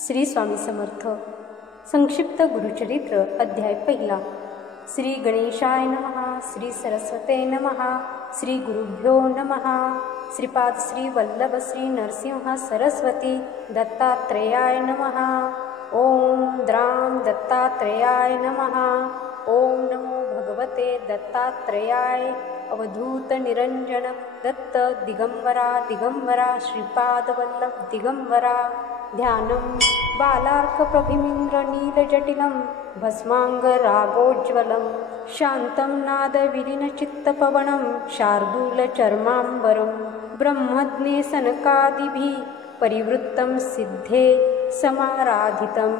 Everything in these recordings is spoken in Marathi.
श्री स्वामी समर्थ संक्षिप्त गुरुचरित्र अध्याय पहिला। श्री गणेशाय नमः, श्री सरस्वते नमः, श्री गुरुभ्यो नमः। श्रीपाद श्री वल्लभ श्री नरसिंह सरस्वती दत्तात्रेयाय नमः। ओम द्रां दत्तात्रेयाय नमः। ओम नमो भगवते दत्तात्रेयाय। अवधूत निरंजन दत्त दिगंबरा दिगंबरा श्रीपाद वल्लभ दिगंबरा। ध्यानं बालार्कप्रभिमिन्द्र नीलजटिलं भस्मांग रागोज्ज्वलं शान्तं नादविलीनचित्तपवनं शार्दूलचर्माम्बरं ब्रह्मज्ञे सनकादिभिः परिवृत्तं सिद्धे समाराधितं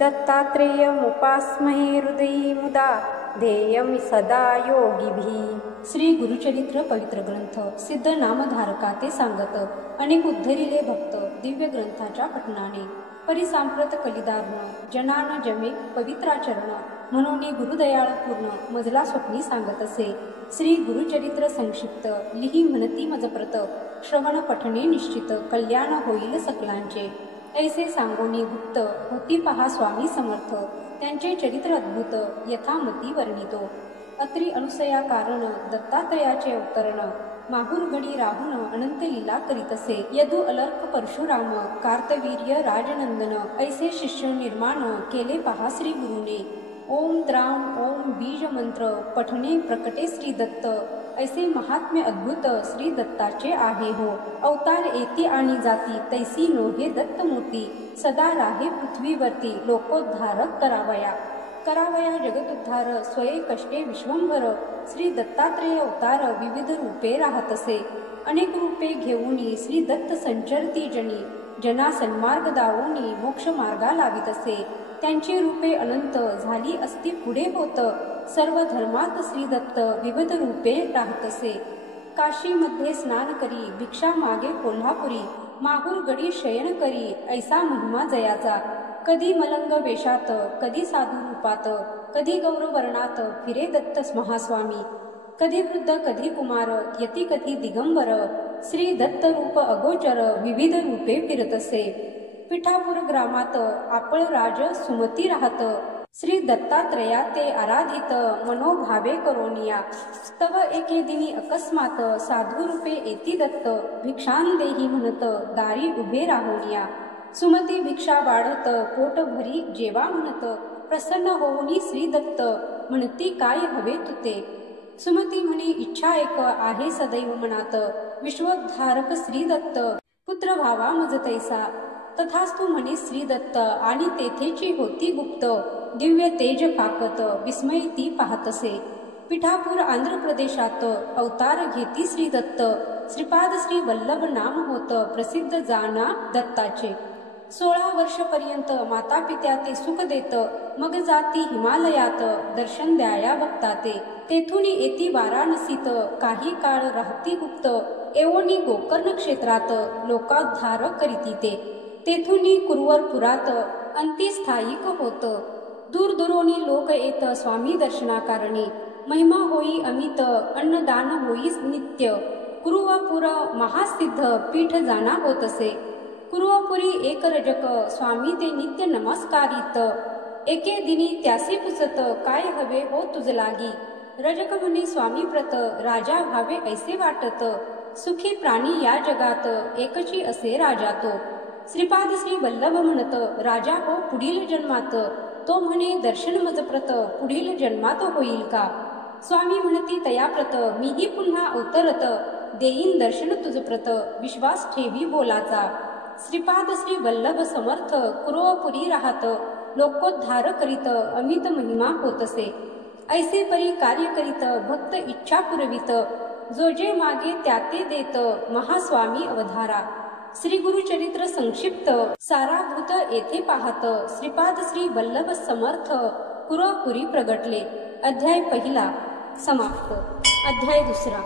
दत्तात्रेयमुपास्महे हृदयी मुदा ध्येयं सदा योगिभिः। श्री गुरुचरित्र पवित्र ग्रंथ सिद्ध नामधारका ते सांगत अनेक उद्धरिले भक्त दिव्य ग्रंथाच्या पठणाने परिसांप्रत कलिदार्ण जनान जमे पवित्राचरण म्हणून गुरुदयाळ पूर्ण मजला स्वप्नी सांगत असे। श्री गुरुचरित्र संक्षिप्त लिही म्हणती मजप्रत श्रवण पठणे निश्चित कल्याण होईल सकलांचे। ऐसे सांगोनी गुप्त होती पहा स्वामी समर्थ त्यांचे चरित्र अद्भुत यथामती वर्णितो। अत्री अनुसया कारण दत्तात्रयाचे अवतरण माहुरगडी राहून अनंत लीला करीत असे। यदु अलर्क परशुराम कार्तवीर्य राजनंदन ऐसे शिष्य निर्माण केले पहा श्री गुरुने। ओम द्राम ओम बीज मंत्र पठणे प्रकटे श्री दत्त ऐसे महात्म्य अद्भुत श्री दत्ताचे आहे हो। अवतार येती आणि जाती तैसी नोहे दत्तमूर्ती सदा राहे पृथ्वीवरती लोकोद्धारक करावया जगदुद्धार स्वये कष्टे विश्वंभर। श्री दत्तात्रेय अवतार विविध रूपे राहत असे। अनेक रूपे घेऊनी श्री दत्त संचरती जना सन्मार्ग दावोनी मोक्ष मार्गा लावित असे। त्यांची रूपे अनंत झाली असती पुढे होत सर्व धर्मात श्री दत्त विविध रूपे राहत असे। काशी मध्ये स्नान करी भिक्षा मागे कोल्हापुरी माहुरगडी शयन करी ऐसा महिमा जयाचा। कधी मलंग वेशात कधी साधू रूपात कधी गौरवर्णात फिरे दत्त महास्वामी। कधी वृद्ध कधी कुमार यती कधी दिगंबर श्री दत्त रूप अगोचर विविध रूपे फिरत असे। पिठापूर ग्रामात आपळ राज सुमती राहत श्री दत्तात्रया ते आराधित मनोभावे करोनिया। तव एके दिनी अकस्मात साधू रूपे येती दत्त भिक्षान देही म्हणत दारी उभे राहोनिया। सुमती भिक्षा वाढत पोट भरी जेवा म्हणत प्रसन्न होऊनी श्री दत्त म्हणती काय हवे तुते। सुमती म्हणे इच्छा एक आहे सदैव मनात विश्वोद्धारक श्री दत्त पुत्र भावा मज तैसा। तथास्तु म्हणे श्री दत्त आणि तेथेची होती गुप्त दिव्य तेज पाकत विस्मय ती पाहतसे। पिठापूर आंध्र प्रदेशात अवतार घेती श्री दत्त श्रीपाद श्री वल्लभ नाम होत प्रसिद्ध जाना दत्ताचे। 16 वर्षपर्यंत माता पित्या ते सुख देत मग जाती हिमालयात दर्शन द्याया भक्ताते। तेथून येती वाराणसीत काही काळ राहती गुप्त एवोनी गोकर्ण क्षेत्रात लोकोद्धार करीती ते। तेथून कुरवरपुरात अंतिस्थायिक होत दूरदुरोनी लोक येत स्वामी दर्शनाकारणे। महिमा होई अमित अन्नदान होई नित्य कुरुवपुर महासिद्ध पीठ जाना होतसे। कुरुवपुरी एक रजक स्वामी ते नित्य नमस्कारित एके दिनी त्यासी पुसत काय हवे हो तुझ लागी। रजक म्हणे स्वामी प्रत राजा व्हावे ऐसे वाटत सुखी प्राणी या जगात एकची असे राजा तो। श्रीपाद श्री वल्लभ म्हणत राजा हो पुढील जन्मात। तो म्हणे दर्शन मज प्रत पुढील जन्मात होईल का। स्वामी म्हणती तयाप्रत मीही पुन्हा अवतरत देईन दर्शन तुझ प्रत विश्वास ठेवी बोलाचा। श्रीपाद श्री वल्लभ समर्थ कुरवपुरी राहत लोकोद्धार करीत अमित महिमा होतसे। ऐसे परी कार्य करीत भक्त इच्छा पुरवित जो जे मागे त्याते देत महास्वामी अवधारा। श्री गुरुचरित्र संक्षिप्त साराभूत येथे पाहत श्रीपाद श्री वल्लभ समर्थ कुरवपुरी प्रगटले। अध्याय पहिला समाप्त। अध्याय दुसरा।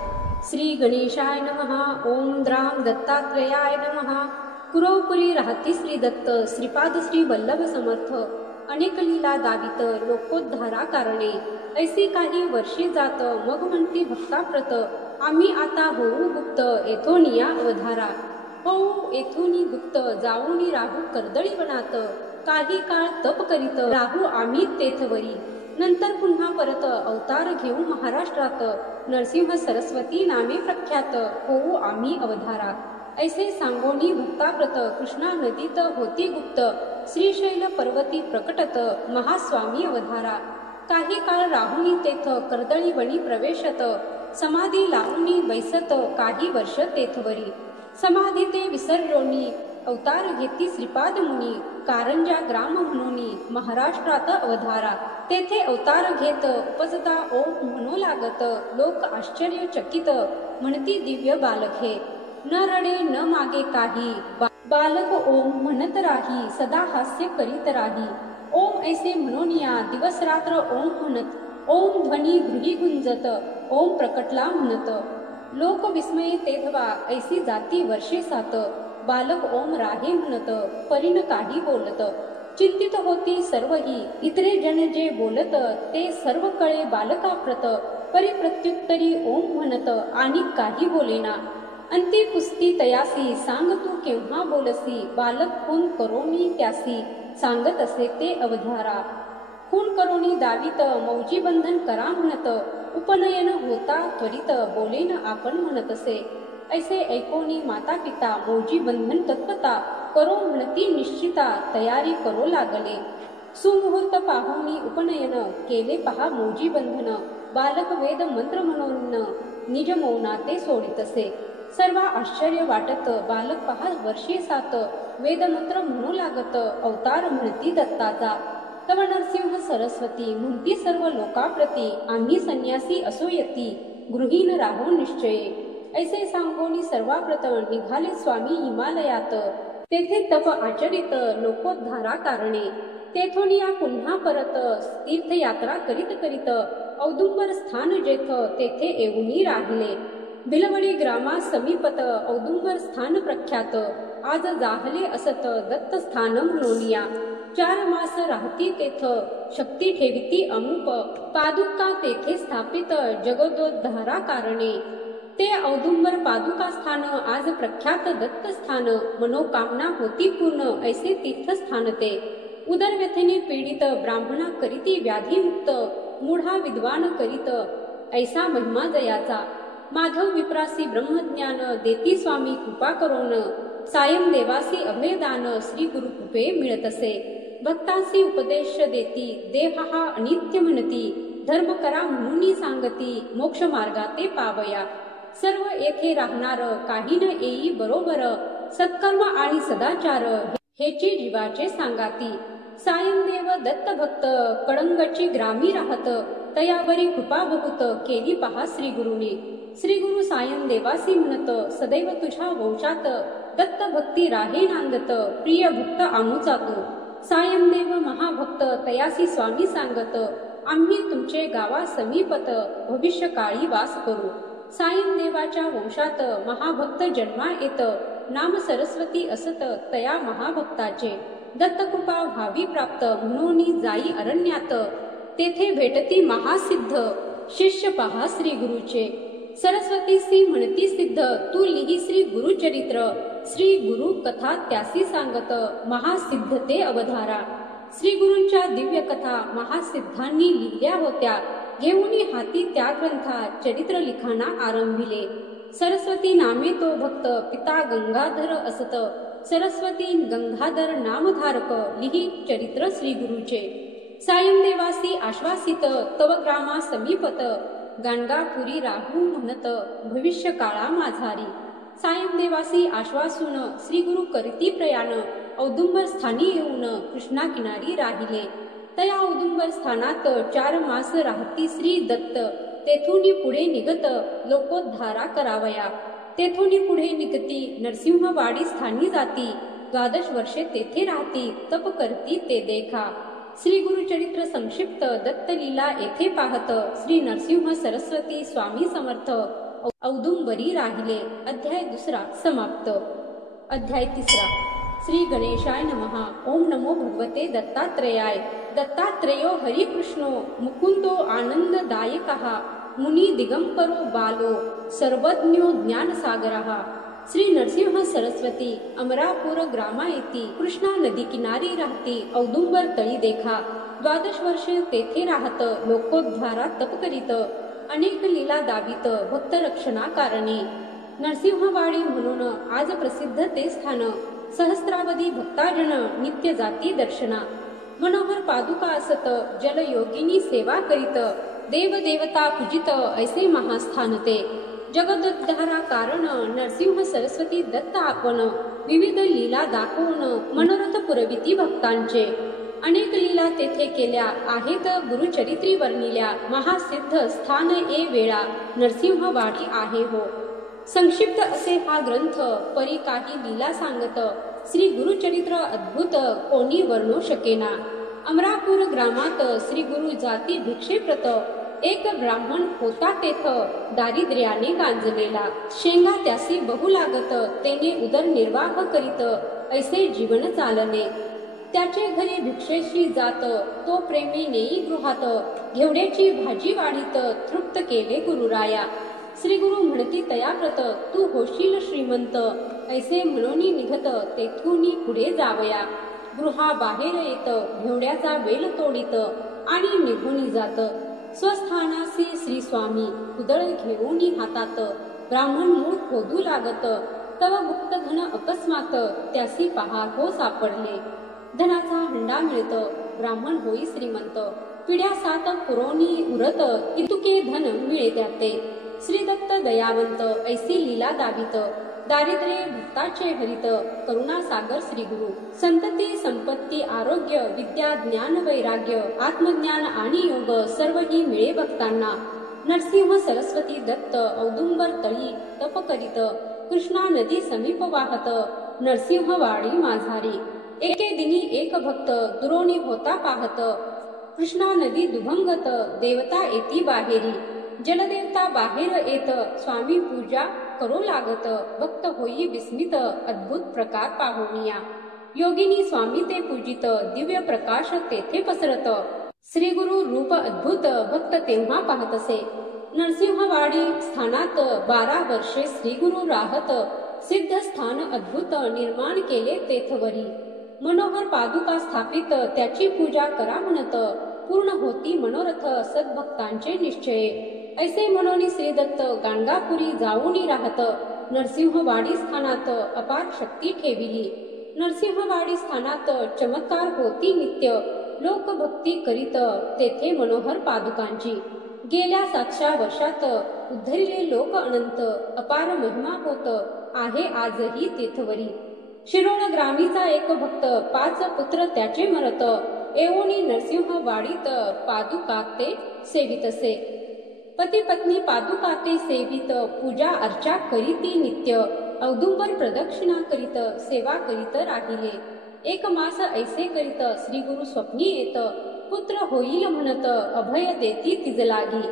श्री गणेशाय नमः। ओम द्राम दत्तात्रेयाय नमः। कुरवपुरी राहती श्री दत्त श्रीपाद श्री वल्लभ समर्थ अनेक लीला दावित लोकोद्धारा कारणे। ऐसी काही वर्षी जात मग म्हणती भक्ताप्रत आम्ही आता होऊ गुप्त येथोनिया अवधारा। हो येथूनी गुप्त जाऊनी राहू कर्दळी वनात, काही काळ तप करीत राहू आम्ही तेथवरी, नंतर पुन्हा परत अवतार घेऊ महाराष्ट्रात, नरसिंह सरस्वती नामे प्रख्यात होऊ आम्ही अवधारा. ऐसे सांगोनी भक्ताव्रत कृष्णा नदीत होती गुप्त, श्रीशैल पर्वती प्रकटत महास्वामी अवधारा. काही काळ राहुनी तेथ कर्दळी वनी प्रवेशत, समाधी लावूनी बैसत काही वर्ष तेथवरी, समाधी ते विसर्जोनी अवतार घेती श्रीपाद मुनी, कारंजा ग्राम म्हणूनी महाराष्ट्रात अवधारा. तेथे अवतार घेत उपजता ओम म्हणू लागत, लोक आश्चर्यचकित म्हणती दिव्य बालक हे, न रडे न मागे काही, बालक ओम म्हणत राही सदा हास्य करीत राही. ओम ऐसे म्हणूनिया दिवस रात्र ओम म्हणत, ओम ध्वनी गृही गुंजत ओम प्रकटला म्हणत, लोक विस्मये तेधवा ऐसी जाती वर्षे सात, बालक ओम राहे म्हणत परीन काही बोलत, चिंतित होती सर्वही इतरे जन जे बोलत, ते सर्व कळे बालकाप्रत परी प्रत्युत्तरी ओम म्हणत आणि काही बोलेना. अंती पुस्ती तयासी सांग तू केव्हा बोलसी, बालक खून करोनी त्यासी सांगत असे ते अवधारा. खून करोनी दावित मौजी बंधन करा म्हणत, उपनयन होता त्वरित बोलेन आपण म्हणत असे. ऐसे ऐकोनी माता पिता मौजी बंधन तत्वता, करो म्हणती निश्चिता तयारी करो लागले. सुमुहूर्त पाहुनी उपनयन केले पहा मौजी बंधन, बालक वेद मंत्र म्हणून निज मौना ते सोडितसे. सर्व आश्चर्य वाटत बालक पहा वर्षे सात, वेदमंत्र म्हणू लागत अवतार म्हणती दत्ताचा. तव नरसिंह सरस्वती म्हणती सर्व लोकाप्रती, आम्ही संन्यासी असो यती गृहीन राहो निश्चये. ऐसे सांगोनी सर्वाप्रथम निघाले स्वामी हिमालयात, तेथे तप आचरित लोकोद्धारा कारणे. तेथून या पुन्हा परत तीर्थयात्रा करीत करीत औदुंबर स्थान जेथ तेथे येऊनी राहिले. भिलवडी ग्रामा समीपत औदुंबर स्थान प्रख्यात, आज जाहले असत दत्त स्थान म्हणूनिया. 4 मास राहती तेथ शक्ती ठेविती अमुप, पादुका तेथे स्थापित जगदोद्धारा कारणे. ते औदुंबर पादुका स्थान आज प्रख्यात दत्त स्थान, मनोकामना होती पूर्ण ऐसे तीर्थस्थान ते. उदरव्यथेने पीडित ब्राह्मणा करीती व्याधीमुक्त, मूढा विद्वान करीत ऐसा महिमा जयाचा. माधव विप्रासी ब्रह्मज्ञान देती स्वामी कृपा करोन, सायं देवासी अभयदान श्री गुरु कृपे मिळतसे. भक्तांसी उपदेश देती देह हा अनित्य म्हणती, धर्म करा म्हणून सांगती मोक्ष मार्गाते पावया. सर्व येथे राहणार काही न येई बरोबर, सत्कर्म आणि सदाचार हेची जीवाचे सांगाती. सायंदेव दत्त भक्त कळंगची ग्रामी राहत, तयावरी कृपा बहुत केली पहा श्री गुरुने. श्री गुरु सायंदेवासी म्हणत सदैव तुझ्या वंशात, दत्त भक्ती राहे नांदत प्रिय भक्त आमुचा तू. सायंदेव महाभक्त तयासी स्वामी सांगत, आम्ही तुमचे गावा समीपत भविष्य काळी वास करू. सायंदेवाच्या वंशात महाभक्त जन्मा येत, नाम सरस्वती असत तया महाभक्ताचे. दत्तकृपा व्हावी प्राप्त म्हणून जाई अरण्यात, तेथे भेटती महासिद्ध शिष्य पहा श्री गुरुचे. सरस्वतीसी म्हणती सिद्ध तू लिही श्री गुरुचरित्र, श्री गुरु कथा त्यासी सांगत महासिद्ध ते अवधारा. श्री गुरूंच्या दिव्य कथा महासिद्धांनी लिहिल्या होत्या, घेऊनी हाती त्या ग्रंथा चरित्र लिखाणा आरंभिले. सरस्वती नामे तो भक्त पिता गंगाधर असत, सरस्वती गंगाधर नामधारक लिही चरित्र श्री गुरुचे. सायंदेवासी आश्वासित तव ग्रामा समीपत, गाणगापुरी राहू म्हणत भविष्य काळा माझारी. सायंदेवासी आश्वासून श्री गुरु करीती प्रयाण, औदुंबर स्थानी येऊन कृष्णा किनारी राहिले. तया औदुंबर स्थानात 4 मास राहती श्री दत्त, तेथून पुढे निघत लोकोद्धारा करावया. तेथून पुढे निघती नरसिंहवाडी स्थानी जाती, 12 वर्षे तेथे राहती तप करती ते देखा. श्री गुरुचरित्र संक्षिप्त दत्तलीला येथे पाहत श्री नरसिंह सरस्वती स्वामी समर्थ औदुंबरी राहिले. अध्याय 2 समाप्त. अध्याय 3. श्री गणेशाय नमः. ओम नमो भगवते दत्तात्रेयाय. दत्तात्रेयो हरिकृष्णो मुकुंदो आनंददायकः, मुनी दिगंबरो बालो सर्वज्ञो ज्ञानसागरः. श्री नरसिंह सरस्वती अमरापूर ग्रामायती कृष्णा नदी किनारी राहती औदुंबर तळी देखा. 12 वर्ष तेथे राहत लोकोद्धारात तप करीत अनेक लीला दावित भक्त रक्षणा कारणे. नरसिंहवाडी म्हणून आज प्रसिद्ध ते स्थान. सहस्रावधी भक्ताजन नित्य जाती दर्शना. मनोहर पादुका असत जलयोगिनी सेवा करीत देव देवता पूजित ऐसे महास्थान ते. जगदोद्धारा कारण नरसिंह सरस्वती दत्त आपण विविध लीला दाखवून मनोरथ पुरविती भक्तांचे. अनेक लीला तेथे केल्या आहेत गुरुचरित्री वर्णिल्या. महासिद्ध स्थान ए वेळा नरसिंहवाडी आहे हो. संक्षिप्त असे हा ग्रंथ परी काही लीला सांगत. श्री गुरुचरित्र अद्भुत कोणी वर्णू शकेना. अमरापूर ग्रामात श्री गुरु जाती भिक्षेप्रत. एक ब्राह्मण होता तेथ दारिद्र्याने गांजलेला. शेंगा त्यासी बहु लागत तेने उदरनिर्वाह करीत ऐसे जीवन चालणे. त्याचे घरी भिक्षेशी जात तो प्रेमी नेई गृहात. घेवड्याची भाजी वाढीत तृप्त केले गुरुराया. श्री गुरु म्हणती तयाव्रत तू होशील श्रीमंत. ऐसे म्हणून निघत तेथून पुढे जावया. गृहा बाहेर येत घेवड्याचा वेल तोडीत आणि निघून जात. स्वस्थानासी श्री स्वामी कुदळ घेऊन हातात. ब्राह्मण मूळ खोदू लागत तव गुप्त धन अकस्मात त्यासी पहा हो सापडले. धनाचा हंडा मिळत ब्राह्मण होई श्रीमंत. पिढ्या 7 पुरवणी उरत इतुके धन मिळे त्याते. श्री दत्त दयावंत ऐसी लीला दावित. दारिद्र्ये भक्ताचे हरित करुणा सागर श्री गुरु. संतती संपत्ती आरोग्य विद्या ज्ञान वैराग्य आत्मज्ञान आणि योग सर्वही मिळे भक्तांना. नरसिंह सरस्वती दत्त औदुंबर तळी तप करीत कृष्णा नदी समीप वाहत नरसिंहवाडी माझारी. एके दिनी एक भक्त दुरोणी होता पाहत. कृष्णा नदी दुभंगत देवता येती बाहेरी. जलदेवता बाहेर येत स्वामी पूजा करू लागत. भक्त होई विस्मित अद्भुत प्रकार पाहुनिया. योगिनी स्वामी ते पूजित दिव्य प्रकाश तेथे पसरत. श्री गुरु रूप अद्भुत भक्त तेव्हा पाहत असे. नरसिंहवाडी स्थानात 12 वर्षे श्री गुरु राहत सिद्ध स्थान अद्भुत निर्माण केले तेथवरी. मनोहर पादुका स्थापित त्याची पूजा करा म्हणत. पूर्ण होती मनोरथ सद्भक्तांचे निश्चय. ऐसे म्हणून श्री दत्त गाणगापुरी जाऊनी राहत. नरसिंहवाडी स्थानात अपार शक्ती ठेविली. नरसिंहवाडी स्थानात चमत्कार होती नित्य. लोकभक्ती करीत तेथे मनोहर पादुकांची. गेल्या 700 वर्षात उद्धरिले लोक अनंत. अपार महिमा होत आहे आजही तेथवरी. शिरोळ ग्रामीचा एक भक्त 5 पुत्र त्याचे मरत. एवोनी नरसिंहवाडीत पादुका ते सेवितसे. पती पत्नी पादुका ते सेवित पूजा अर्चा करीती नित्य. औदुंबर प्रदक्षिणा करीत सेवा करीत राहिले. 1 मास ऐसे करीत श्री गुरु स्वप्नी येत. पुत्र होईल म्हणत अभय देती तिज लागी.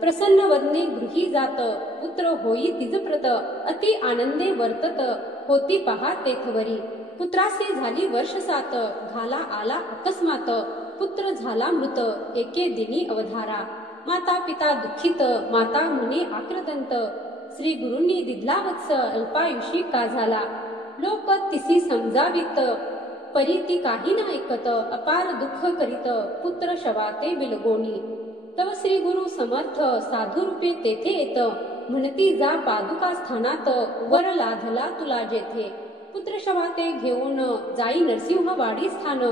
प्रसन्न वदने गृही जात पुत्र होई तिज प्रत. अति आनंदे वर्तत होती पहा तेथवरी. पुत्रासे झाली वर्ष 7 घाला आला अकस्मात. पुत्र झाला मृत एके दिनी अवधारा. माता पिता दुःखित माता म्हणे आक्रदंत. श्री गुरूंनी दिधला वत्स अल्पायुषी का झाला. लोक तिसी समजावित परी ती काही न ऐकत. अपार दुःख करीत पुत्र शवाते बिलगोनी. तव श्री गुरु समर्थ साधू रूपे तेथे येत. म्हणती जा पादुका स्थानात वर लाधला तुला जेथे. पुत्र शवाते घेऊन जाई नरसिंहवाडी स्थान.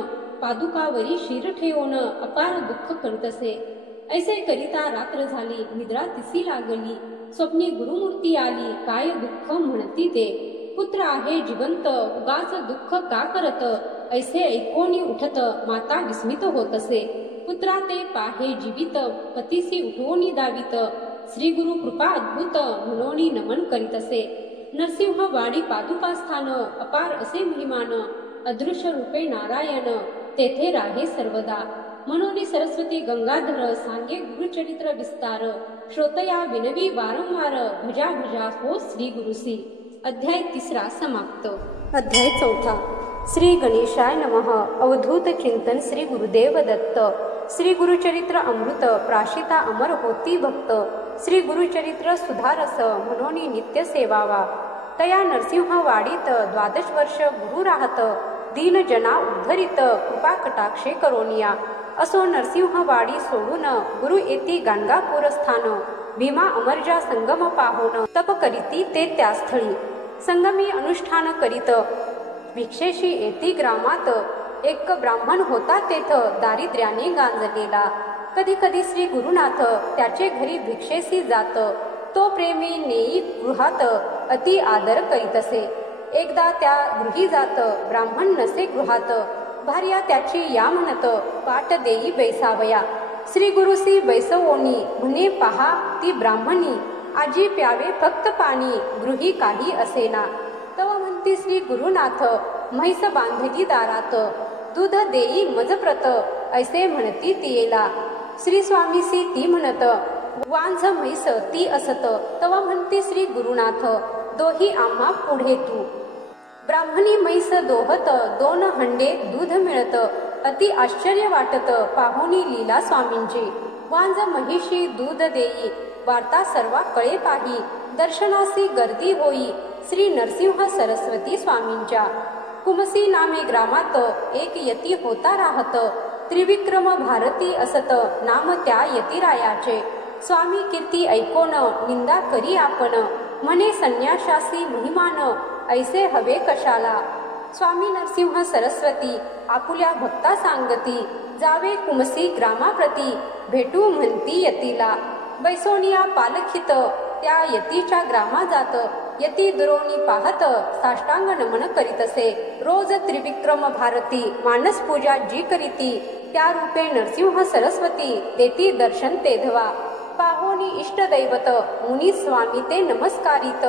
पादुकावरी शिर ठेवून अपार दुःख करीतसे. ऐसे करिता रात्र झाली निद्रा तिसी लागली. स्वप्नी गुरुमूर्ती आली काय दुःख म्हणती ते. पुत्र आहे जिवंत उगाच दुःख का करत. ऐसे ऐकोनी उठत माता विस्मित होतसे. पुत्रा ते पाहे जीवित पतीसी उठवून दावित. श्री गुरु कृपा अद्भुत म्हणून नमन करीतसे. नरसिंहवाडी पादुका स्थान अपार असे महिमान. अदृश्य रूपे नारायण तेथे राहे सर्वदा. म्हणून सरस्वती गंगाधर सांगे गुरुचरित्र विस्तार. श्रोतया विनवी वारंवार भजा भजा हो श्री गुरुसी. अध्याय 3 समाप्त. अध्याय 4. श्री गणेशाय नमः. अवधूत चिंतन श्री गुरुदेव दत्त. श्री गुरुचरित्र अमृत प्राशिता अमर होती भक्त. श्री गुरुचरित्र सुधारस म्हणून नित्य सेवावा. तया नरसिंह वाडीत 12 वर्ष गुरु राहत, दीन जना उद्धरित कृपा कटाक्षे करोनिया. असो नरसिंहवाडी सोडून गुरु येती गाणगापूर स्थान, भीमा अमरजा संगम पाहोन तप करीती ते त्या स्थळी. संगमी अनुष्ठान करीत भिक्षेशी येती ग्रामात, एक ब्राह्मण होता तेथ दारिद्र्याने गांजलेला. कधी कधी श्री गुरुनाथ त्याचे घरी भिक्षेसी जात, तो प्रेमी नेई गृहात अति आदर करीतसे. एकदा त्या गृही जात, ब्राह्मण नसे गृहात, भार्या त्याची या म्हणत पाट देई बैसावया. श्री गुरुसी बैसवोनी म्हणे पहा ती ब्राह्मणी, आजी प्यावे फक्त पाणी, गृही काही असेना. तव म्हणती श्री गुरुनाथ म्हैस बांधली दारात, दूध देई मजप्रत, ऐसे म्हणती तियेला. श्री स्वामीसी ती म्हणत वांझ म्हैस ती असत. तव म्हणती श्री गुरुनाथ दोही आम्हा पुढे तू. ब्राह्मणी म्हैस दोहत 2 हंडे दूध मिळत, अति आश्चर्य वाटत पाहुनी लीला स्वामींची. वांझ महिषी दूध देई वार्ता सर्वा कळे पाही, दर्शनासी गर्दी होई श्री नरसिंह सरस्वती स्वामींच्या. कुमसी नामे ग्रामात एक यती होता राहत, त्रिविक्रम भारती असत नाम त्या यतिरायाचे. स्वामी कीर्ती ऐकोन निंदा करी आपण, म्हणे संन्याशासी महिमान, ऐसे हवे कशाला. स्वामी नरसिंह सरस्वती आपुल्या भक्ता सांगती, जावे कुमसी ग्रामाप्रती, भेटू म्हणती यतीला. बैसोनिया पालखित त्या यतीच्या ग्रामा जात, यती दुरोणी पाहत साष्टांग नमन करीतसे. रोज त्रिविक्रम भारती मानस पूजा जी करीती, त्या रूपे नरसिंह सरस्वती देती दर्शन तेधवा. पाहोनी इष्टदैवत मुनी स्वामी ते नमस्कारित,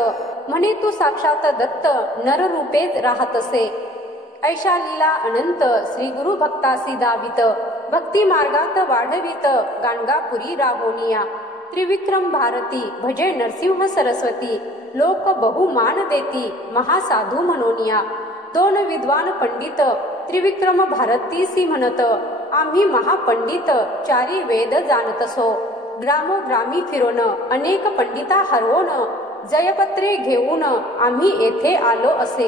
म्हणे तू साक्षात दत्त नररूपे राहतसे. ऐशा लीला अनंत श्री गुरु भक्तासी दावित, भक्ती मार्गात वाढवित गाणगापुरी राहोनिया. त्रिविक्रम भारती भजे नरसिंह सरस्वती, लोक बहुमान देती महासाधू म्हणोनिया. 2 विद्वान पंडित त्रिविक्रम भारतीसी म्हणत, आम्ही महापंडित 4 वेद जाणतसो. ग्रामोग्रामी फिरोन अनेक पंडिता हरवून, जयपत्रे घेऊन आम्ही येथे आलो असे.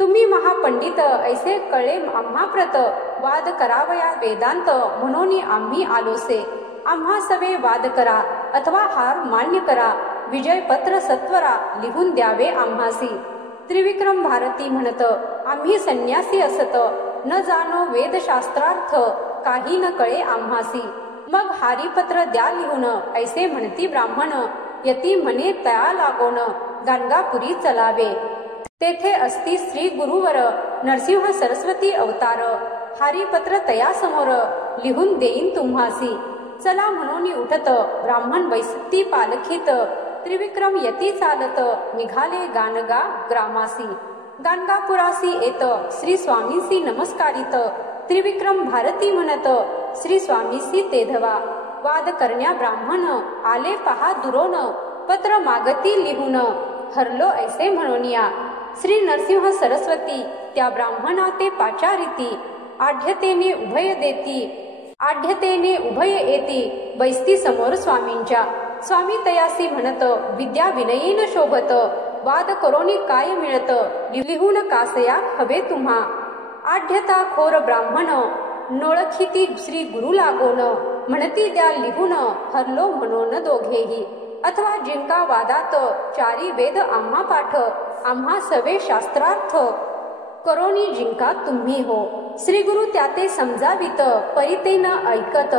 तुम्ही महापंडित ऐसे कळे आम्हाप्रत, वाद करावया वेदांत म्हणून आम्ही आलोसे. आम्हा सवे वाद करा अथवा हार मान्य करा, विजयपत्र सत्वरा लिहून द्यावे आम्हासी. त्रिविक्रम भारती म्हणत, आम्ही संन्यासी असत, न जाणो वेदशास्त्रार्थ, काही न कळे आम्हासी. मग हारीपत्र द्या लिहून, ऐसे म्हणती ब्राह्मण. यती म्हणे तया लागोन गाणगापुरी चलावे, तेथे असती श्री गुरुवर नरसिंह सरस्वती अवतार. हारीपत्र तया समोर लिहून देईन तुम्हासी. चला म्हणून उठत ब्राह्मण बैसती पालखीत, त्रिविक्रम यती चालत निघाले गाणगा ग्रामासी. गाणगापुरासी येत श्री स्वामींसी नमस्कारित, त्रिविक्रम भारती म्हणत श्री स्वामीसी तेधवा. वाद करण्या ब्राह्मण आले पहा दुरोन, पत्र मागती लिहून, हरलो ऐसे म्हणोनिया. श्री नरसिंह सरस्वती त्या ब्राह्मणा ते पाचारिती, आढ्यतेने उभय देती, आढ्यतेने उभय येती बैसती समोर स्वामींच्या. स्वामी तयासी म्हणत, विद्या विनयेन शोभत, वाद करोनी काय मिळत, लिहून कासया हवे तुम्हा. आढ्यता खोर ब्राह्मण नोळखिती श्री गुरु लागोन, म्हणती द्या लिहून, हरलो म्हणून दोघेही. अथवा जिंका वादात 4 वेद आम्हा पाठ, आम्हा सवे शास्त्रार्थ, करोनी जिंका तुम्ही हो. श्री गुरु त्याते समजावित, परितेन ऐकत,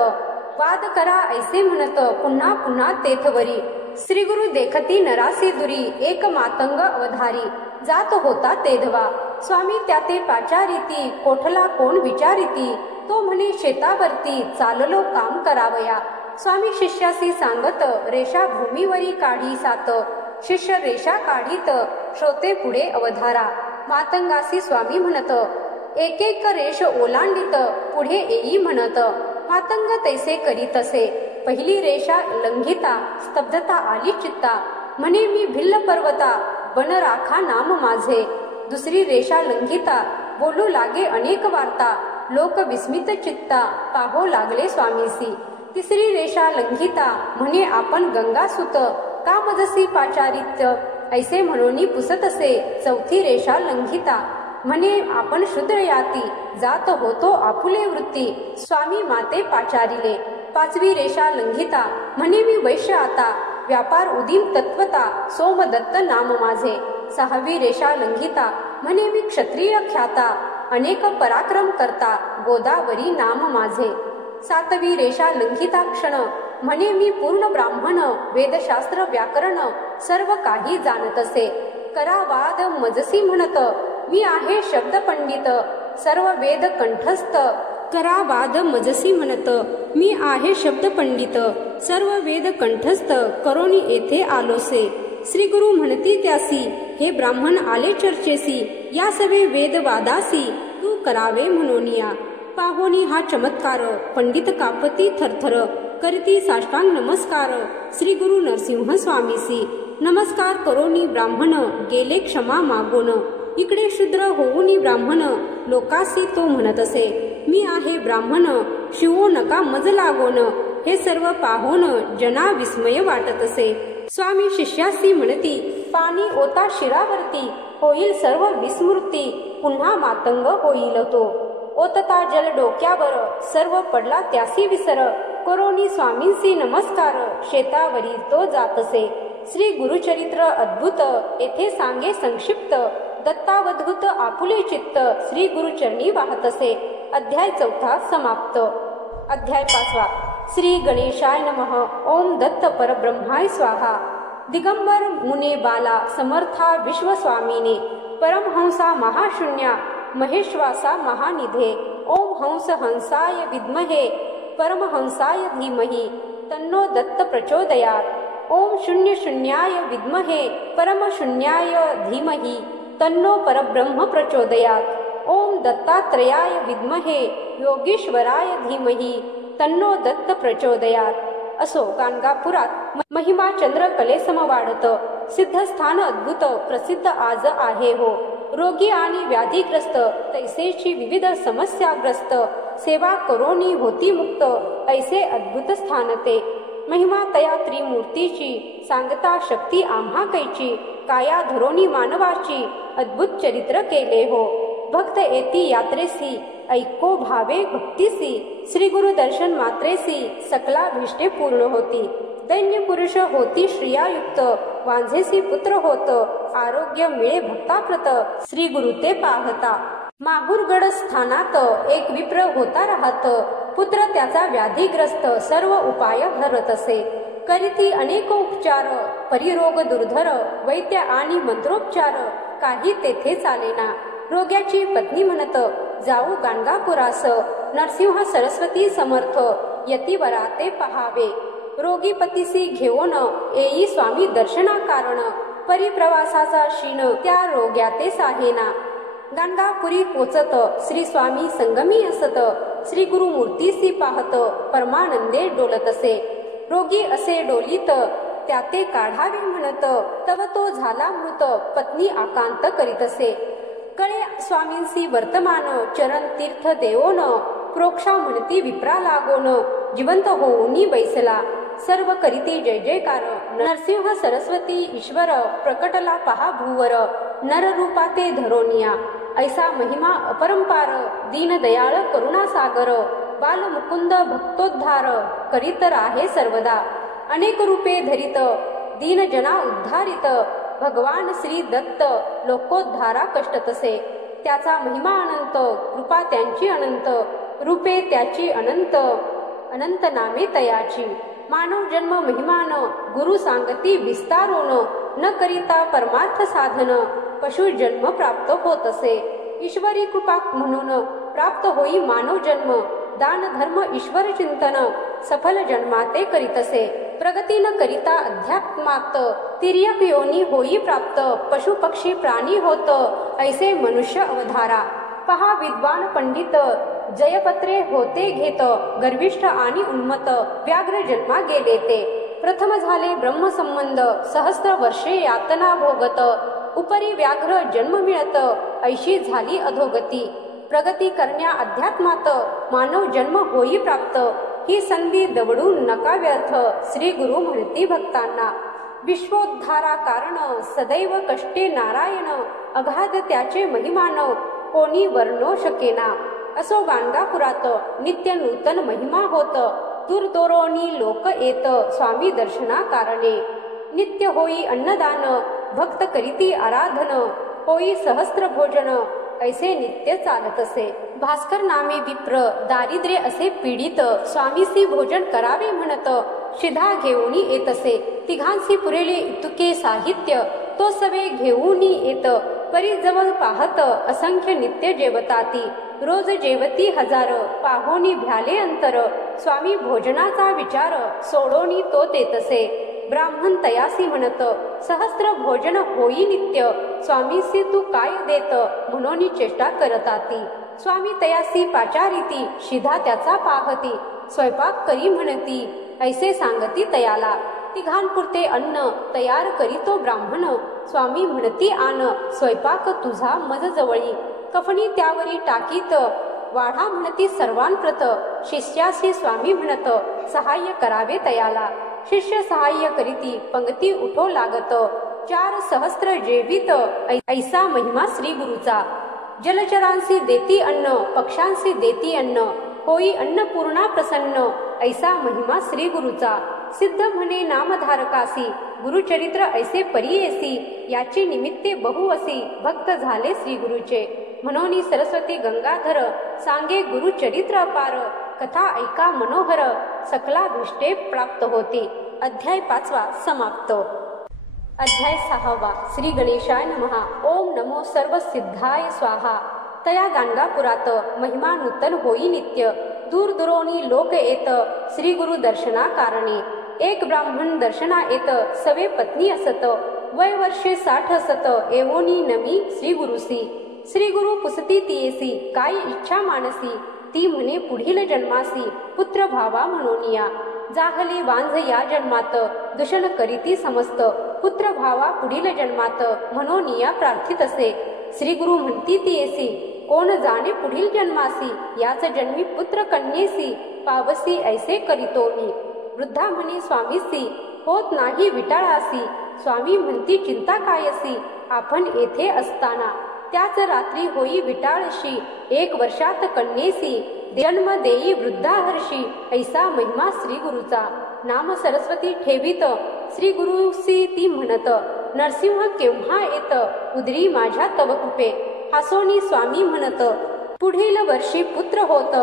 वाद करा ऐसे म्हणत पुन्हा पुन्हा तेथवरी. श्री गुरु देखती नरासी दुरी, एक मातंग अवधारी, जात होता तेधवा. स्वामी त्याते पाचारिती, कोठला कोण विचारिती, तो म्हणे शेतावरती चाललो काम करावया. स्वामी शिष्यासी सांगत, रेषा भूमीवरी काढी सात, शिष्य रेषा काढीत, श्रोते पुढे अवधारा. मातंगासी स्वामी म्हणत, एक एक रेष ओलांडित, पुढे येई म्हणत. मातंग तैसे करीतसे, पहिली रेषा लंघिता, स्तब्धता आली चित्ता, म्हणे मी भिल्ल पर्वता, बन राखा नाम माझे. दुसरी रेषा लंघिता, बोलू लागे अनेक वार्ता, लोक विस्मित चित्ता, पाहो लागले स्वामीसी. तिसरी रेषा लंघिता, म्हणे आपण गंगासुत, का मजसी पाचारित, ऐसे म्हणून पुसत असे चौथी रेषा लंघिता, म्हणे आपण शूद्र याती, जात होतो आपुले वृत्ती, स्वामी माते पाचारिले. पाचवी रेषा लंघिता, म्हणे मी वैश्य आता, व्यापार उदीम तत्वता, सोमदत्त नाम माझे. सहावी रेषा लंघिता, म्हणे मी क्षत्रिय ख्याता, अनेक पराक्रम करता, गोदावरी नाम माझे. सातवी रेषा लंघिता क्षण, म्हणे मी पूर्ण ब्राह्मण, वेदशास्त्र व्याकरण सर्व काही जाणत असे. करावाद मजसी म्हणत, मी आहे शब्द पंडित, सर्व वेद कंठस्थ. करावाद मजसी म्हणत, मी आहे शब्द पंडित, सर्व वेद कंठस्थ, करोनी येथे आलोसे. श्री गुरु म्हणती त्यासी, हे ब्राह्मण आले चर्चेसी, या सवे वेदवादासी, तू करावे म्हणूनिया. पाहोनी हा चमत्कार, पंडित कापती थरथर, करती साष्टांग नमस्कार, श्री गुरु नरसिंह स्वामीसी. नमस्कार करोनी ब्राह्मण, गेले क्षमा मागोन, इकडे शूद्र होऊनी ब्राह्मण, लोकासी तो म्हणत असे, मी आहे ब्राह्मण, शिवो नका मज लागोन. हे सर्व पाहोन जना विस्मय वाटत असे. स्वामी शिष्यासी म्हणती, पाणी ओता शिरावरती, होईल सर्व विस्मृती, पुन्हा मातंग होईल तो. ओतता जल डोक्यावर, सर्व पडला त्यासी विसर, करोनी स्वामींसी नमस्कार, शेतावरी तो जातसे. श्री गुरुचरित्र अद्भुत, येथे सांगे संक्षिप्त, दत्तावधूत आपुले चित्त, श्री गुरुचरणी वाहतसे. अध्याय 4 समाप्त. अध्याय 5. श्री गणेशाय नमः. ओम दत्त परब्रह्माय स्वाहा. दिगंबर मुने बाला समर्था विश्वस्वामीने, परमहंसा महाशून्या महेश्वासा महानिधे. ओम हंस हंसाय विद्महे परमहंसाय धीमहि, तन्नो दत्त प्रचोदयात्. ओम शून्य शून्याय विद्महे परमशून्याय धीमहि, तन्नो परब्रह्म प्रचोदयात्. ओम दत्तात्रयाय विद्महे योगीश्वराय धीमहि, तन्नो दत्त प्रचोदयात्. असो गाणगापुरात महिमा चंद्र कलेसम वाढत, सिद्धस्थान अद्भुत प्रसिद्ध आज आहे हो. रोगी आणि व्याधीग्रस्त तैसेची विविध समस्याग्रस्त, सेवा करोनी होती मुक्त, ऐसे अद्भुत स्थान ते. महिमा तया त्रिमूर्तीची, सांगता शक्ती आम्हा कैची, काया धरोनी मानवाची, अद्भुत चरित्र केले हो. भक्त येती यात्रेसी, ऐको भावे भक्तीसी, श्री गुरु दर्शन मात्रेसी, सकला भीष्टे पूर्ण होती. दैन्य पुरुष होती श्रियायुक्त, वांझेसी पुत्र होत, आरोग्य मिळे भक्ताप्रत, श्री गुरु ते पाहता. माहुरगड स्थानात एक विप्र होता राहत, पुत्र त्याचा व्याधीग्रस्त, सर्व उपाय हरत असे. करीती अनेक उपचार, परिरोग दुर्धर, वैद्य आणि मंत्रोपचार, काही तेथे चालेना. रोग्याची पत्नी म्हणत, जाऊ गाणगापुरास, नरसिंह सरस्वती समर्थ, यतिवरा ते पहावे. रोगी पतीसी घेऊन येई स्वामी दर्शना कारण, परिप्रवासाचा क्षीण त्या रोग्या ते साहेना. गाणगापुरी पोचत श्री स्वामी संगमी असत, श्री गुरु मूर्तीसी पाहत, परमानंदे डोलत असे. रोगी असे डोलीत त्याते काढावे म्हणत, तव तो झाला मृत, पत्नी आकांत करीत असे. कळे स्वामींसी वर्तमान, चरण तीर्थ देवोन, प्रोक्षा म्हणती विप्रा लागोन, जिवंत होऊनी बैसला. सर्व करीती जय जयकार, नरसिंह सरस्वती ईश्वर, प्रकटला पहा भूवर, नररूपाते धरोनिया. ऐसा महिमा अपरंपार, दीनदयाळ करुणासागर, बालमुकुंद भक्तोद्धार, करीत राहे सर्वदा. अनेक रूपे धरित, दीनजना उद्धारित, भगवान श्री दत्त, लोकोद्धारा कष्ट तसे. त्याचा महिमा अनंत, कृपा त्यांची अनंत, रूपे त्याची अनंत, अनंत नामे तयाची. मानव जन्म महिमान, गुरु सांगती विस्तारोन, न करिता परमार्थ साधन, पशु जन्म प्राप्त होत असे. ईश्वरी कृपा म्हणून प्राप्त होई मानव जन्म, दान धर्म ईश्वर चिंतन, सफल जन्माते करीत असे. प्रगती न करिता अध्यात्मात, तिर्यक योनी होई प्राप्त, पशु पक्षी प्राणी होत, ऐसे मनुष्य अवधारा. पहा विद्वान पंडित, जयपत्रे होते घेत, गर्विष्ठ आणि उन्मत, व्याघ्र जन्मा गेले ते. प्रथम झाले ब्रह्मसंबंध, सहस्त्र वर्षे यातना भोगत, उपरी व्याघ्र जन्म मिळत, ऐशी झाली अधोगती. प्रगती करण्या अध्यात्मात, मानव जन्म होई प्राप्त, ही संधी दवडून नका व्यर्थ, श्री गुरु म्हणती भक्तांना. विश्वोद्धारा कारण सदैव कष्टे नारायण, अगाध त्याचे महिमान कोणी वर्णो शकेना. असो गाणगापुरात नित्य नूतन महिमा होत, दूरदूरोनी लोक येत स्वामी दर्शना कारणे. नित्य होई अन्नदान भक्त करीती आराधन, होई सहस्त्र भोजन ऐसे नित्य चालत असे. भास्कर नामे विप्र दारिद्र्य असे पीडित, स्वामीसी भोजन करावे म्हणत शिधा घेऊनी येत असे. तिघांसी पुरेले इतुके साहित्य, तो सवे घेऊनी येत परी जवळ पाहत असंख्य नित्य जेवताती. रोज जेवती हजार पाहोनी भ्याले अंतर, स्वामी भोजनाचा विचार सोडोनी तो तेतसे. ब्राह्मण तयासी म्हणत सहस्त्र भोजन होई नित्य, स्वामीसी तू काय देत म्हणून चेष्टा करताती. स्वामी तयासी पाचारिती शिधा त्याचा पाहती, स्वयंपाक करी म्हणती ऐसे सांगती तयाला. तिघांपुरते अन्न तयार करीतो ब्राह्मण, स्वामी म्हणती आण स्वयंपाक तुझा मज जवळी. कफनी त्यावरी टाकीत वाढा म्हणती सर्वांप्रत, शिष्याशी स्वामी म्हणत सहाय्य करावे तयाला. शिष्य सहाय्य करीती पंक्ती उठो लागत, 4 सहस्त्र जेवित ऐसा महिमा श्री गुरुचा. जलचरांसी देती अन्न पक्षांसी देती अन्न, होई अन्नपूर्णा प्रसन्न ऐसा महिमा श्री गुरुचा. सिद्ध म्हणे नामधारकासी गुरुचरित्र ऐसे परियेसी, याची निमित्ते बहुवसी भक्त झाले श्री गुरुचे. म्हणून सरस्वती गंगाधर सांगे गुरुचरित्र अपार, कथा ऐका मनोहर सकला दृष्टे प्राप्त होती. अध्याय 5 समाप्त. अध्याय 6 श्री गणेशाय नमः. ओम नमो सर्व सिद्धाय स्वाहा. तया गाणगापुरात महिमा नूतन होई नित्य, दूर दुरोनी लोक येत श्री गुरु दर्शना कारणे. एक ब्राह्मण दर्शना येत सवे पत्नी असत, वय वर्षे 60 असत एवोनी नमी श्री गुरुसी. श्री गुरु पुसती तियेसी काय इच्छा मानसी, ती म्हणे पुढील जन्मासी पुत्र भावा म्हणूनिया. जाहले वांझ या जन्मात दूषण करीती समस्त, पुत्र भावा पुढील जन्मात म्हणूनिया प्रार्थित असे. श्री गुरु म्हणती तियेसी कोण जाणे पुढील जन्मासी, याच जन्मी पुत्र कन्येसी पावसी ऐसे करीतो मी. वृद्धा म्हणे स्वामीसी होत नाही विटाळासी. स्वामी म्हणती चिंता कायसी, आपण येथे असताना त्याच रात्री होई विटाळशी. 1 वर्षात कन्येसी जन्म देई वृद्धा हर्षी ऐसा महिमा श्री गुरुचा. नाम सरस्वती ठेवीत श्री गुरुसी ती म्हणत, नरसिंह केव्हा येत उदरी माझ्या तव कृपे. हासोनी स्वामी म्हणत पुढील वर्षी पुत्र होत,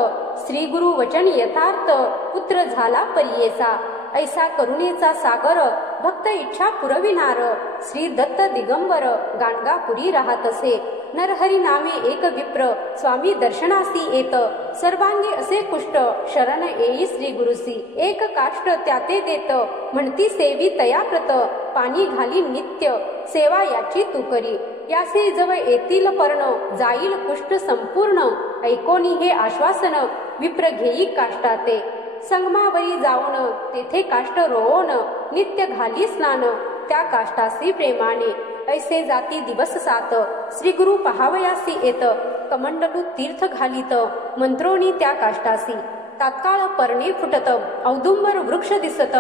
श्री गुरु वचन यथार्थ पुत्र झाला परियेचा. ऐसा करुणेचा सागर भक्त इच्छा पुरविनार, श्री दत्त दिगंबर गाणगापुरी राहतसे. नरहरी नामे एक विप्र स्वामी दर्शनासी येत, सर्वांगी असे कुष्ट शरण येई श्री गुरुसी. एक काष्ट त्याते देत म्हणती सेवी तयाप्रत, पाणी घाली नित्य सेवा याची तू करी. यासे जवळ येतील पर्ण जाईल कुष्ट संपूर्ण, ऐकोनी हे आश्वासन विप्र घेई काष्टाते. संगमावरी जाऊन तेथे काष्ट रोवण, नित्य घाली स्नान त्या काष्टासी प्रेमाने. ऐसे जाती दिवस 7 श्री गुरु पहावयासी येत, कमंडलू तीर्थ घालीत मंत्रोनी त्या काष्टासी. तात्काळ पर्णे फुटत औदुंबर वृक्ष दिसत,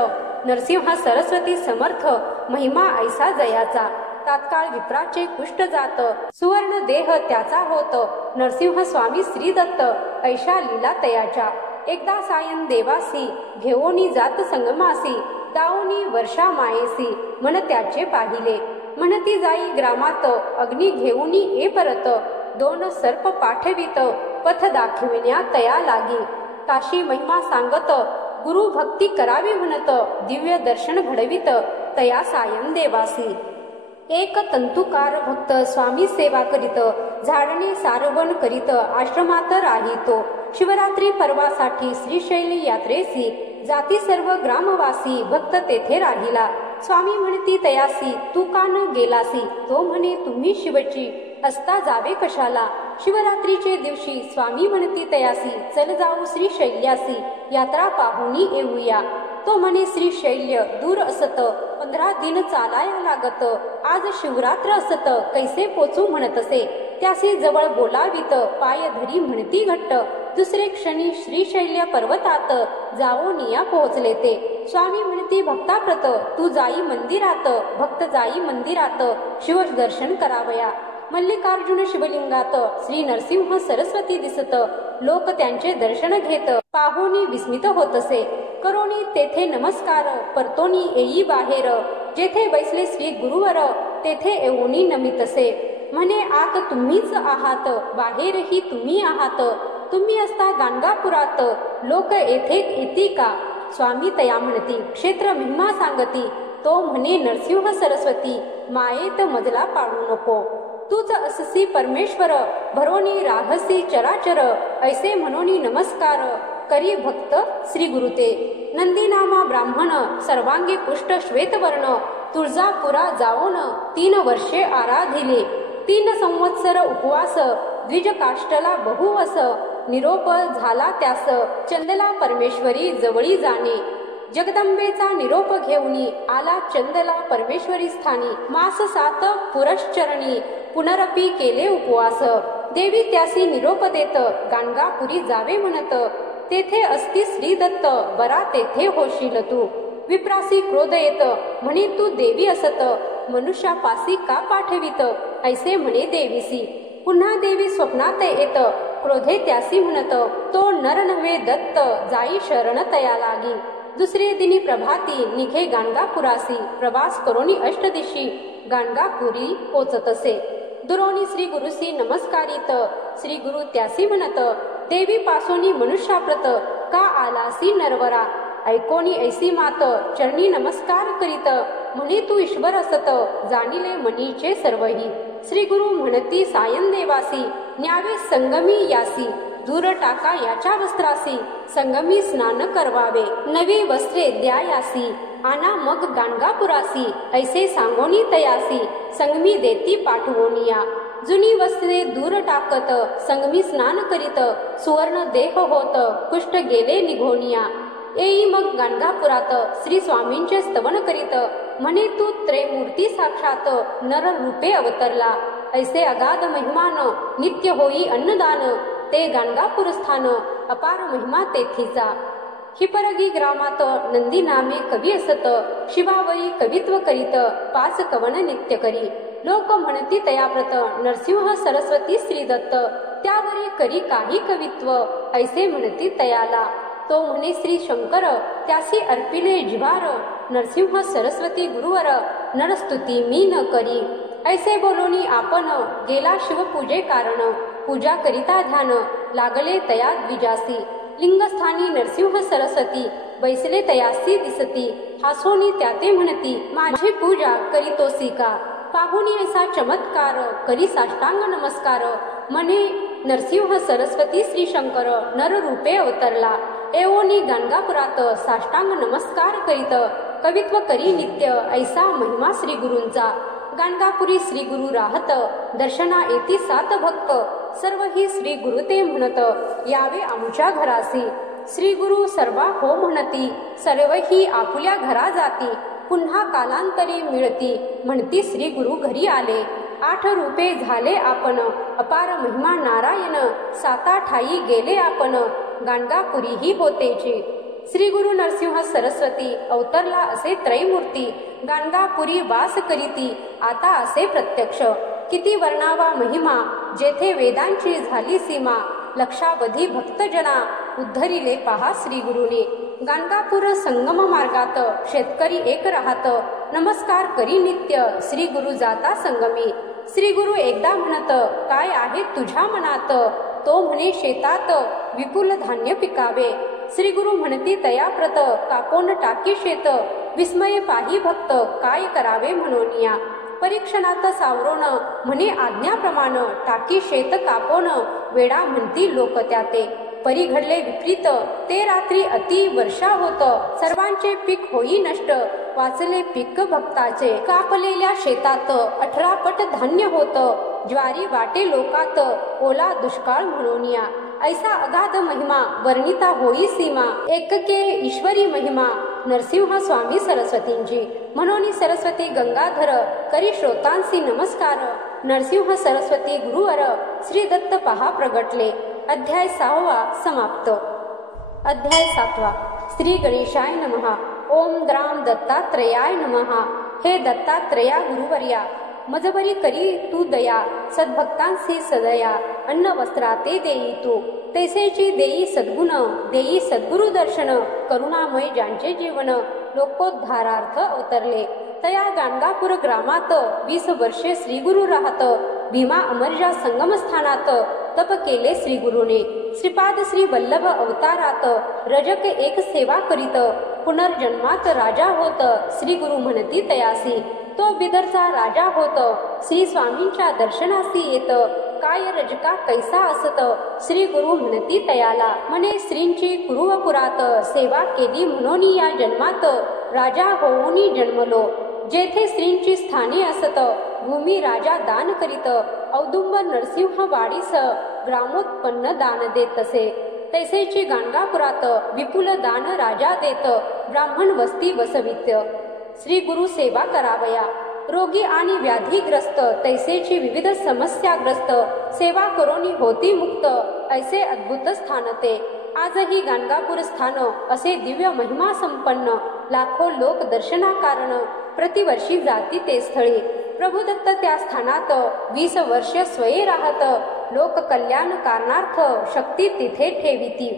नरसिंहा सरस्वती समर्थ महिमा ऐसा जयाचा. तात्काळ विप्राचे कुष्ट जात, सुवर्ण देह त्याचा होत, नरसिंह स्वामी श्री दत्त ऐशा लीला तयाच्या. एकदा सायन देवासी घेऊनी जात संगमासी, दावनी वर्षा मायेसी मन त्याचे पाहिले. म्हणती जाई ग्रामात अग्नी घेऊनी ये परत, 2 सर्प पाठवित पथ दाखविण्या तया लागी. काशी महिमा सांगत गुरु भक्ती करावी म्हणत, दिव्य दर्शन घडवित तया सायन देवासी. एक तंतुकार भक्त स्वामी सेवा करीत, झाडणे सारवण करीत आश्रमात राहितो. शिवरात्री पर्वासाठी श्रीशैल यात्रेसी जाती सर्व ग्रामवासी भक्त तेथे राहिला. स्वामी म्हणती तयासी तू का न गेलासी. तो म्हणे तुम्ही शिवची असता जावे कशाला. शिवरात्रीचे दिवशी स्वामी म्हणती तयासी चल जाऊ श्रीशैल्यासी, यात्रा पाहुनी येऊया. तो म्हणे श्रीशैल्य दूर असत 15 दिन चालाया लागत, आज शिवरात्र असत कैसे पोचू म्हणतसे. त्यासी जवळ बोलावित पाय धरी म्हणती घट्ट, दुसरे क्षणी श्रीशैल्य पर्वतात जावोनिया पोहोचले ते. स्वामी म्हणती भक्ताप्रत तू जाई मंदिरात, भक्त जाई मंदिरात शिव दर्शन करावया. मल्लिकार्जुन शिवलिंगात श्री नरसिंह सरस्वती दिसत, लोक त्यांचे दर्शन घेत पाहुनी विस्मित होतसे. करोनी तेथे नमस्कार, परतोनी येई बाहेर, जेथे बैसले श्री गुरुवर तेथे येऊनी नमितसे. म्हणे आत तुम्हीच आहात, बाहेरही तुम्ही आहात, तुम्ही असता गाणगापुरात, लोक येथे येती का. स्वामी तया म्हणती क्षेत्र महिमा सांगती, तो म्हणे नरसिंह सरस्वती, मायेत मजला पाडू नको. तूच अससी परमेश्वर, भरोनी राहसी चराचर, ऐसे म्हणोनी नमस्कार करी भक्त श्री गुरुते. नंदीनामा ब्राह्मण, सर्वांगी पुष्ट श्वेतवर्ण, तुळजापुरा जाऊन 3 वर्षे आराधिले. 3 संवत्सर उपवास, द्विज काष्टला बहुवस, निरोप झाला त्यास चंदला परमेश्वरी जवळी जाणे. जगदंबेचा निरोप घेऊनी आला चंदला परमेश्वरी स्थानी. मास 7 पुरश्चरणी पुनरपी केले उपवास. देवी त्यासी निरोप देत गाणगापुरी जावे म्हणत, तेथे असती श्री दत्त, बरा तेथे होशील तू. विप्रासी क्रोध येत, म्हणे तू देवी असत, मनुष्यापासी का पाठवित, ऐसे म्हणे देवीसी. पुन्हा देवी स्वप्नात येत, क्रोधे त्यासी म्हणत, तो नर नव्हे दत्त, जाई शरण तया लागी. दुसरे दिनी प्रभाती निघे गाणगापुरासी, प्रवास करोनी अष्टदिशी गाणगापुरी पोचतसे. दुरोनी श्री गुरुसी नमस्कारित, श्री गुरु त्यासी म्हणत, देवी पासोनी मनुष्याप्रत, का आलासी नरवरा. ऐकोनी ऐसी मात, चरणी नमस्कार करीत, म्हणे तू ईश्वर असत, जाणिले मनीचे सर्वही. श्री गुरु म्हणती सायन देवासी, न्यावे संगमी यासी, दूर टाका याच्या वस्त्रासी, संगमी स्नान करवावे, नवी वस्त्रे द्यायासी, आना मग गाणगापुरासी, ऐसे सांगोनी तयासी, संगमी देती पाठवोनिया. जुनी वस्त्रे दूर टाकत, संगमी स्नान करीत, सुवर्ण देह होत, कुष्ठ गेले निघोनिया. येई मग गाणगापुरात श्री स्वामींचे स्तवन करीत, म्हणे तू त्रैमूर्ती साक्षात, नर रूपे अवतरला, ऐसे अगाध महिमान, नित्य होई अन्नदान, ते गाणगापूर स्थान, अपार महिमा तेथीचा. हिपरगी ग्रामात नंदी नामे कवी असत, शिवावरी कवित्व करीत, 5 कवन नित्य करी. लोक म्हणती तयाप्रत, नरसिंह सरस्वती श्री दत्त, त्यावरी करी काही कवित्व, ऐसे म्हणती तयाला. तो म्हणे श्री शंकर, त्यासी अर्पिले जिवार, नरसिंह सरस्वती गुरुवर, नरस्तुती मी न करी. ऐसे बोलोनी आपण गेला शिवपूजे कारण, पूजा करिता ध्यान लागले तया द्विजासी. लिंगस्थानी नरसिंह सरस्वती, बैसले तयासी दिसती, हासोनी त्याते म्हणती, माझी पूजा करीतोसी का. पाहुनी ऐसा चमत्कार, करी साष्टांग नमस्कार, म्हणे नरसिंह सरस्वती श्री शंकर, नर रूपे अवतरला. एवोनी गाणगापुरात साष्टांग नमस्कार करीत, कवित्व करी नित्य, ऐसा महिमा श्री गुरूंचा. गाणगापुरी श्री गुरु राहत, दर्शना येती 7 भक्त, सर्व ही श्री गुरु ते म्हणत, यावे आमच्या घरासी. श्री गुरु सर्वा हो म्हणती, सर्व ही आपुल्या घरा जाती, पुन्हा कालांतरी मिळती, म्हणती श्री गुरु घरी आले. 8 रूपे झाले आपण, अपार महिमा नारायण, 7 ठाई गेले आपण, गाणगापुरी ही होतेची. श्री गुरु नरसिंह सरस्वती अवतरला असे त्रैमूर्ती, गाणगापुरी वास करीती, आता असे प्रत्यक्ष. किती वर्णावा महिमा, जेथे वेदांची झाली सीमा, लक्षावधी भक्तजना उद्धरिले पहा श्री गुरुने. गाणगापूर संगम मार्गात शेतकरी एक राहत, नमस्कार करी नित्य, श्री गुरु जाता संगमी. श्री गुरु एकदा म्हणत, काय आहे तुझ्या मनात, तो म्हणे शेतात विपुल धान्य पिकावे. श्री गुरु म्हणती तयाप्रत, कापोन टाकी शेत, विस्मय पाही भक्त, काय करावे म्हणोनिया. परीक्षणात सावरोन म्हणे आज्ञाप्रमाण, टाकी शेत कापोन, वेडा म्हणती लोक त्याते. परी घडले विपरीत, ते रात्री अति वर्षा होत, सर्वांचे पीक होई नष्ट, वाचले पीक भक्ताचे. कापलेल्या शेतात 18 पट धान्य होत, ज्वारी वाटे लोकात, ओला दुष्काळ म्हणोनिया. ऐसा अगाध महिमा, वर्णिता होई सीमा, एकके ईश्वरी महिमा, नरसिंह स्वामी सरस्वतींची. म्हणून सरस्वती गंगाधर, करी श्रोतांसी नमस्कार, नरसिंह सरस्वती गुरुवर, श्री दत्त पहा प्रगटले. अध्याय 6 समाप्त. अध्याय 7. श्री गणेशाय नमः. ओम द्राम दत्तात्रयाय नमः. हे दत्तात्रया गुरुवर्या, मजबरी करी तू दया, सद्भक्तांसी सदया, अन्न वस्त्राते देई तू, तैसेची देई सद्गुण, देई सद्गुरु दर्शन, करुणामय ज्यांचे जीवन लोकोद्धारार्थ अवतरले. तया गाणगापूर ग्रामात 20 वर्षे श्रीगुरु राहत, भीमा अमरजा संगमस्थानात तप केले श्रीगुरुने. श्रीपाद श्री वल्लभ अवतारात रजक एक सेवा करीत, पुनर्जन्मात राजा होत श्रीगुरु म्हणती तयासी. तो बिदरचा राजा होत, श्री स्वामींच्या दर्शनासी येत, काय रजका कैसा असत, श्री गुरु म्हणती तयाला. म्हणे श्रींची कुरुवपुरात सेवा केली म्हणून या जन्मात राजा होऊनी जन्मलो. जेथे श्रींची स्थाने असत, भूमी राजा दान करीत, औदुंबर नरसिंह वाडीस ग्रामोत्पन्न दान देत असे. तैसेची गाणगापुरात विपुल दान राजा देत, ब्राह्मण वस्ती वसवित्य. श्री गुरु सेवा करावया. रोगी आणि व्याधीग्रस्त तैसेची विविध समस्याग्रस्त सेवा करोनी होती मुक्त, ऐसे अद्भुत स्थान ते. आजही गाणगापूर स्थान असे दिव्य महिमा संपन्न, लाखो लोक दर्शनाकारण प्रतिवर्षी जाती ते स्थळी. प्रभुदत्त त्या स्थानात 20 वर्ष स्वये राहत, लोक कल्याण कारणार्थ शक्ती तिथे ठेविती.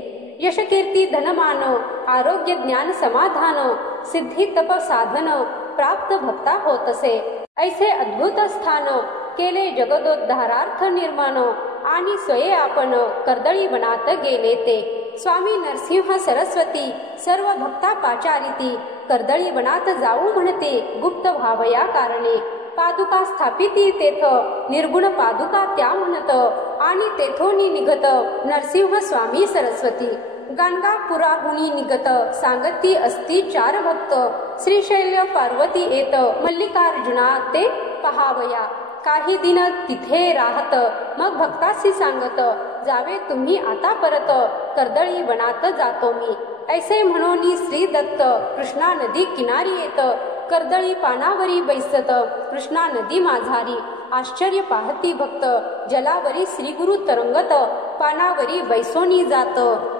यशकीर्ती धनमान, आरोग्य ज्ञान समाधान, सिद्धी तप साधन प्राप्त भक्ता होतसे. ऐसे अद्भुत स्थान केले जगदोद्धारार्थ निर्माण, आणि स्वये आपण कर्दळी वनात गेले ते. स्वामी नरसिंह सरस्वती सर्व भक्ता पाचारिती, कर्दळी वनात जाऊ म्हणते गुप्त व्हावया कारणे. पादुका स्थापिती तेथ, निर्गुण पादुका त्या म्हणत, आणि तेथोनी निघत नरसिंह स्वामी सरस्वती. गाणगापुराहुनी निघत सांगती असती 4 भक्त, श्रीशैल्य पार्वती येत मल्लिकार्जुना ते पहावया. काही दिन तिथे राहत, मग भक्तासी सांगत, जावे तुम्ही आता परत, कर्दळी वनात जातो मी. ऐसे म्हणून श्री दत्त कृष्णा नदी किनारी येत, कर्दळी पानावरी बैसत, कृष्णा नदी माझारी. आश्चर्य पाहती भक्त, जलावरी श्री गुरु तरंगत, पानावरी बैसोनी जात,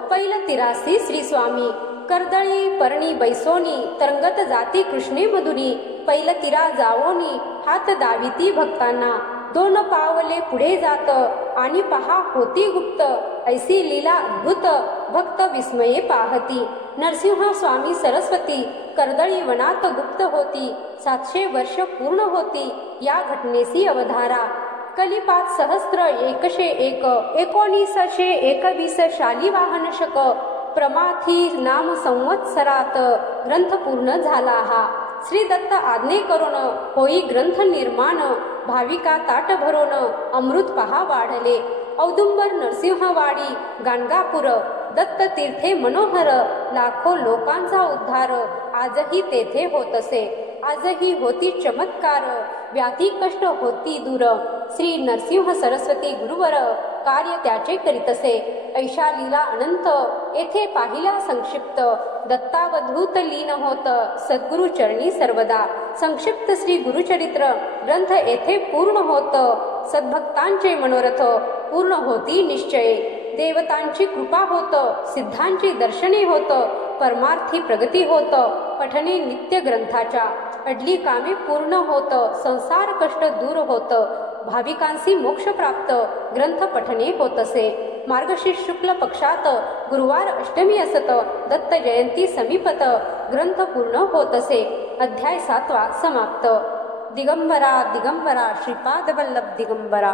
पैल तिरासी श्री स्वामी. कर्दळी पर्णी बैसोनी तरंगत जाती कृष्णे मधुरी, पैल तिरा जावोनी हात दाविती भक्तांना. 2 पावले पुढे जात, आणि पहा होती गुप्त, ऐसी लीला अद्भुत भक्त विस्मये पाहती. नरसिंह स्वामी सरस्वती कर्दळी वनात गुप्त होती, 700 वर्ष पूर्ण होती या घटनेसी अवधारा. कलिपात सहस्त्र 101 1921 शालिवाहन शक, प्रमाथी नाम संवत्सरात ग्रंथ पूर्ण झाला हा. श्री दत्त आज्ञे करून होई ग्रंथ निर्माण, भाविका ताट भरून अमृत पहा वाढले. औदुंबर नरसिंहवाडी गाणगापूर दत्त तीर्थे मनोहर, लाखो लोकांचा उद्धार आजही तेथे होत असे. आजही होती चमत्कार, व्याधी कष्ट होती दूर. श्री नरसिंह सरस्वती गुरुवर कार्य त्याचे करीत असे. ऐशा लीला अनंत येथे पाहिला संक्षिप्त, दत्तावधूत लीन होत सद्गुरु चरणी सर्वदा. संक्षिप्त श्री गुरुचरित्र ग्रंथ येथे पूर्ण होत, सद्भक्तांचे मनोरथ पूर्ण होती निश्चय. देवतांची कृपा होत, सिद्धांची दर्शने होत, परमार्थी प्रगती होत, पठणे नित्य ग्रंथाच्या. अडली कामे पूर्ण होत, संसार कष्ट दूर होत, भाविकांसी मोक्ष प्राप्त ग्रंथ पठणे होत असे. मार्गशीर्ष शुक्ल पक्षात गुरुवार अष्टमी असत, दत्त जयंती समीपत ग्रंथ पूर्ण होत असे. अध्याय 7 समाप्त. दिगंबरा दिगंबरा श्रीपाद वल्लभ दिगंबरा.